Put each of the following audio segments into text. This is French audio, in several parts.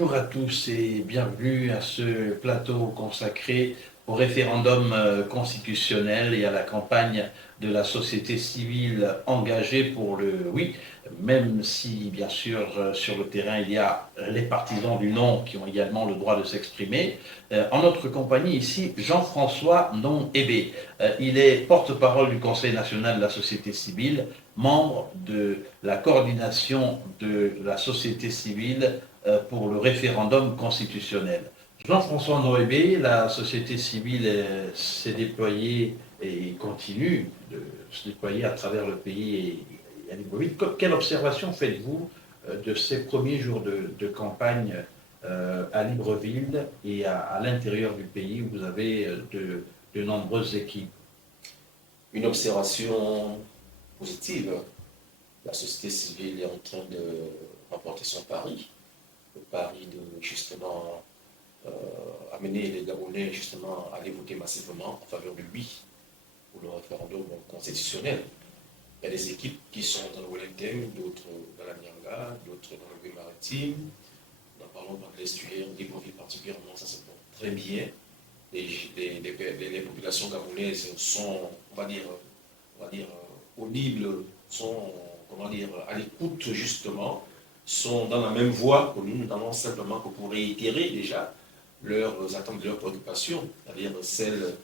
Bonjour à tous et bienvenue à ce plateau consacré au référendum constitutionnel et à la campagne de la société civile engagée pour le oui, même si bien sûr sur le terrain il y a les partisans du non qui ont également le droit de s'exprimer. En notre compagnie ici, Jean-François Non-Hébé. Il est porte-parole du Conseil national de la société civile, membre de la coordination de la société civile pour le référendum constitutionnel. Jean-François Noébé, la société civile s'est déployée et continue de se déployer à travers le pays et à Libreville. Quelle observation faites-vous de ces premiers jours de campagne à Libreville et à l'intérieur du pays où vous avez de nombreuses équipes? Une observation positive. La société civile est en train de remporter son pari, le pari de justement amener les Gabonais justement à aller voter massivement en faveur de lui pour le référendum constitutionnel. Il y a des équipes qui sont dans le Wellington, d'autres dans la Nyanga, d'autres dans le Maritime. Nous en parlons dans l'estuaire, Libreville particulièrement, ça se porte très bien. Les populations gabonaises sont, on va dire audibles, sont, à l'écoute justement, sont dans la même voie que nous. Nous n'allons simplement que pour réitérer déjà leurs attentes, leurs préoccupations, c'est-à-dire celle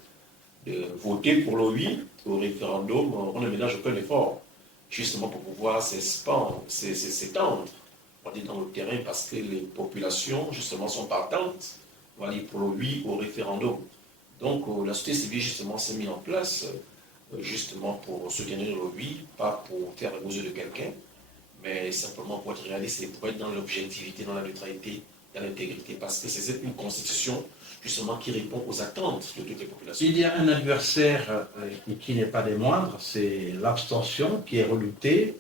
de voter pour le oui au référendum. On ne ménage aucun effort, justement pour pouvoir s'étendre, on va dire, dans le terrain, parce que les populations justement sont partantes, on va dire, pour le oui au référendum. Donc la société civile justement s'est mise en place justement pour soutenir le oui, pas pour faire le beaux yeux de quelqu'un, mais simplement pour être réaliste et pour être dans l'objectivité, dans la neutralité, dans l'intégrité, parce que c'est une constitution justement qui répond aux attentes de toutes les populations. Il y a un adversaire qui n'est pas des moindres, c'est l'abstention qui est redoutée.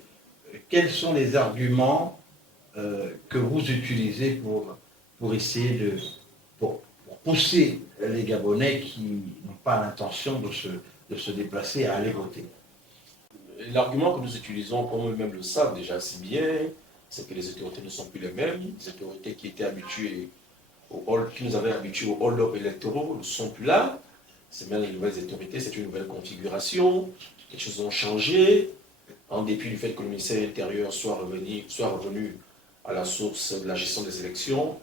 Quels sont les arguments que vous utilisez pour essayer pour pousser les Gabonais qui n'ont pas l'intention de se déplacer à aller voter? L'argument que nous utilisons, comme eux-mêmes le savent déjà si bien, c'est que les autorités ne sont plus les mêmes. Les autorités qui étaient habituées qui nous avaient habitués aux hold-up électoraux ne sont plus là. C'est même les nouvelles autorités, c'est une nouvelle configuration. Les choses ont changé, en dépit du fait que le ministère de l'Intérieur soit revenu à la source de la gestion des élections.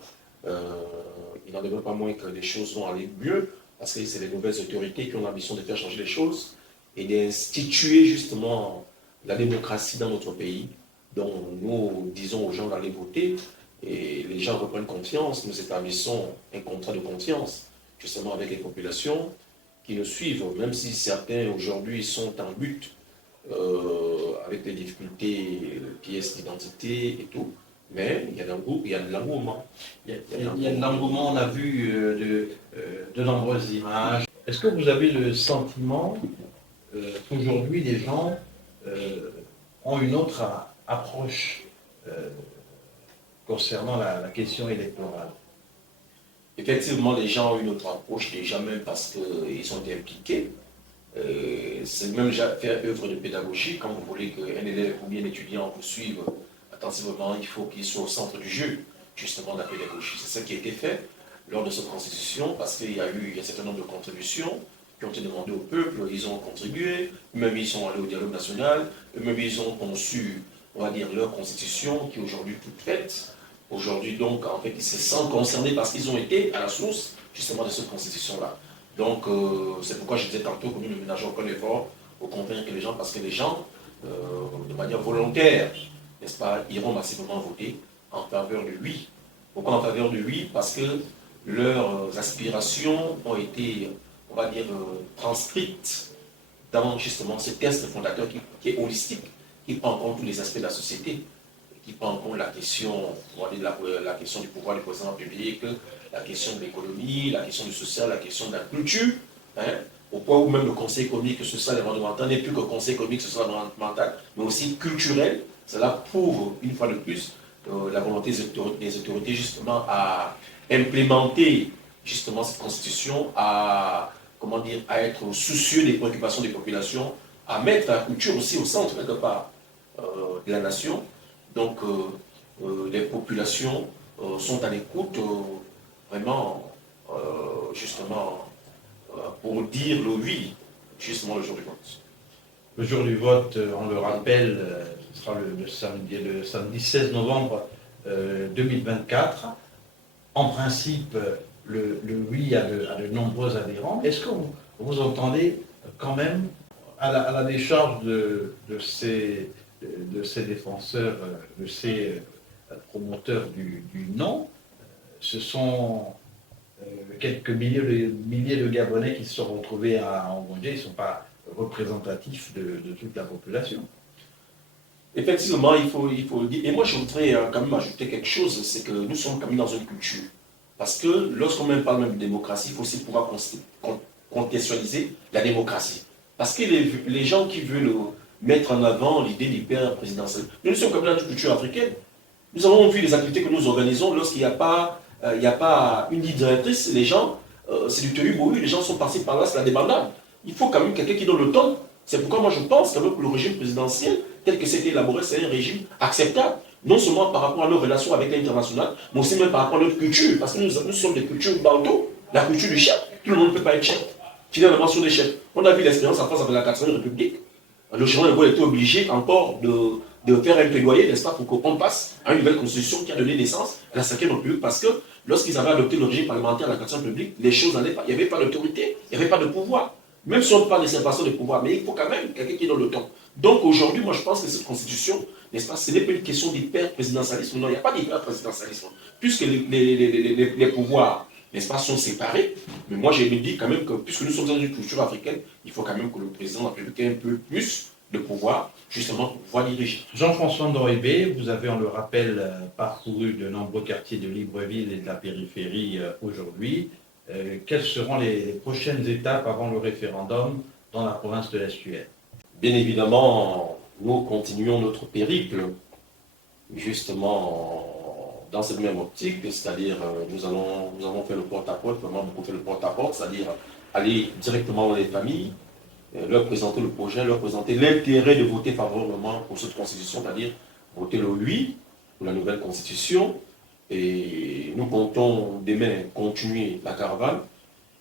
Il n'en demeure pas moins que les choses vont aller mieux, parce que c'est les nouvelles autorités qui ont l'ambition de faire changer les choses et d'instituer justement la démocratie dans notre pays. Donc nous disons aux gens d'aller voter, et les gens reprennent confiance. Nous établissons un contrat de confiance justement avec les populations qui nous suivent, même si certains aujourd'hui sont en lutte avec des difficultés, pièces d'identité et tout. Mais il y a de l'engouement. Il y a de l'engouement, on a vu de nombreuses images. Est-ce que vous avez le sentiment qu'aujourd'hui les gens ont une autre approche concernant la question électorale? Effectivement, les gens ont une autre approche déjà, même parce qu'ils sont impliqués. C'est même faire œuvre de pédagogie. Quand vous voulez qu'un élève ou bien un étudiant vous suive attentivement, il faut qu'il soit au centre du jeu, justement, de la pédagogie. C'est ça qui a été fait lors de cette constitution, parce qu'il y a un certain nombre de contributions qui ont été demandées au peuple. Ils ont contribué, eux-mêmes ils sont allés au dialogue national, eux-mêmes ils ont conçu, on va dire, leur constitution qui est aujourd'hui toute faite. Aujourd'hui, donc, en fait, ils se sentent concernés parce qu'ils ont été à la source, justement, de cette constitution-là. Donc, c'est pourquoi je disais tantôt que nous ne ménageons aucun effort pour convaincre les gens, parce que les gens, de manière volontaire, n'est-ce pas, iront massivement voter en faveur de lui. Pourquoi en faveur de lui? Parce que leurs aspirations ont été, on va dire, transcrites dans, justement, ce texte fondateur qui est holistique, qui prend en compte tous les aspects de la société, qui prend en compte la question, la question du pouvoir du président public, la question de l'économie, la question du social, la question de la culture, hein, au point où même le conseil économique, social et environnemental n'est plus que conseil économique, social et environnemental, mais aussi culturel. Cela prouve, une fois de plus, la volonté des autorités justement à implémenter justement cette constitution, à être soucieux des préoccupations des populations, à mettre la culture aussi au centre, quelque part, de la nation. Donc, les populations sont à l'écoute vraiment, justement, pour dire le oui, justement le jour du vote. Le jour du vote, on le rappelle, ce sera le samedi 16 novembre 2024. En principe, le oui a de nombreux adhérents. Est-ce que vous entendez quand même, à la décharge de ces défenseurs, de ces promoteurs du non, ce sont quelques milliers de Gabonais qui se sont retrouvés à Ngondje, ils ne sont pas représentatifs de toute la population. Effectivement, il faut le dire. Et moi, je voudrais quand même ajouter quelque chose, c'est que nous sommes quand même dans une culture. Parce que lorsqu'on parle même de démocratie, il faut aussi pouvoir contextualiser la démocratie. Parce que les gens qui veulent mettre en avant l'idée d'hyper présidentielle, nous sommes comme dans une culture africaine. Nous avons vu les activités que nous organisons lorsqu'il n'y a pas une ligne directrice, les gens, c'est du tenue-bohu, les gens sont passés par là, c'est la débandade. Il faut quand même quelqu'un qui donne le ton. C'est pourquoi moi je pense quand même que le régime présidentiel, tel que c'était élaboré, c'est un régime acceptable. Non seulement par rapport à nos relations avec l'international, mais aussi même par rapport à notre culture. Parce que nous sommes des cultures bantou, la culture du chef. Tout le monde ne peut pas être chef. Finalement, sur des chefs. On a vu l'expérience en France avec la 4e République. Le général de Gaulle était obligé encore de faire un plaidoyer, n'est-ce pas, pour qu'on passe à une nouvelle constitution qui a donné naissance à la 5e République, parce que lorsqu'ils avaient adopté le régime parlementaire à la 4e République, les choses n'allaient pas, il n'y avait pas d'autorité, il n'y avait pas de pouvoir. Même si on parle de séparation des pouvoirs, mais il faut quand même quelqu'un qui donne le temps. Donc aujourd'hui, moi je pense que cette constitution, n'est-ce pas, ce n'est pas une question d'hyper-présidentialisme, non, il n'y a pas d'hyper-présidentialisme, puisque les pouvoirs, n'est-ce pas, sont séparés. Mais moi je me dis quand même que, puisque nous sommes dans une culture africaine, il faut quand même que le président de la République ait un peu plus de pouvoir, justement, pour pouvoir diriger. Jean-François Ndoyebe, vous avez, on le rappelle, parcouru de nombreux quartiers de Libreville et de la périphérie aujourd'hui. Quelles seront les prochaines étapes avant le référendum dans la province de l'Estuaire? Bien évidemment, nous continuons notre périple, justement, dans cette même optique, c'est-à-dire nous avons fait le porte-à-porte, vraiment beaucoup fait le porte-à-porte, c'est-à-dire aller directement dans les familles, leur présenter le projet, leur présenter l'intérêt de voter favorablement pour cette constitution, c'est-à-dire voter le oui pour la nouvelle constitution. Et nous comptons demain continuer la caravane,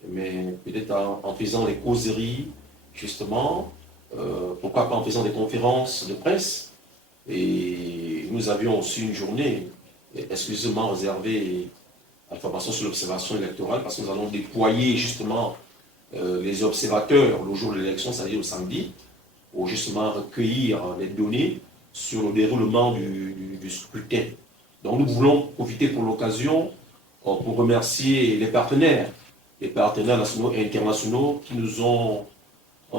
mais peut-être en faisant des causeries, justement, pourquoi pas en faisant des conférences de presse. Et nous avions aussi une journée exclusivement réservée à la formation sur l'observation électorale, parce que nous allons déployer justement les observateurs le jour de l'élection, c'est-à-dire le samedi, pour justement recueillir les données sur le déroulement du scrutin. Donc nous voulons profiter pour l'occasion pour remercier les partenaires nationaux et internationaux qui nous ont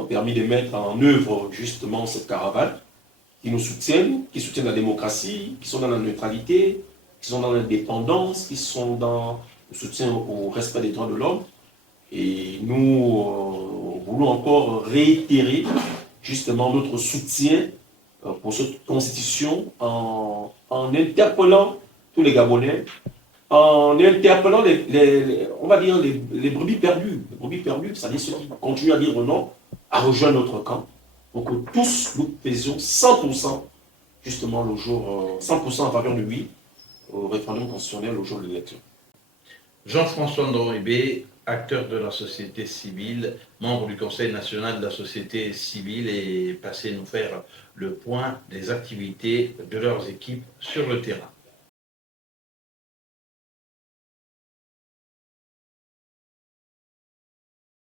permis de mettre en œuvre justement cette caravane, qui nous soutiennent, qui soutiennent la démocratie, qui sont dans la neutralité, qui sont dans l'indépendance, qui sont dans le soutien au respect des droits de l'homme. Et nous voulons encore réitérer justement notre soutien pour cette constitution en interpellant tous les Gabonais, en interpellant on va dire les brebis perdues. Les brebis perdues, c'est-à-dire ceux qui continuent à dire non, à rejoindre notre camp, pour que tous nous faisions 100% justement le jour, 100% en faveur de oui au référendum constitutionnel au jour de l'élection. Jean-François Ndoyebe, acteur de la société civile, membre du Conseil national de la société civile, est passé nous faire le point des activités de leurs équipes sur le terrain.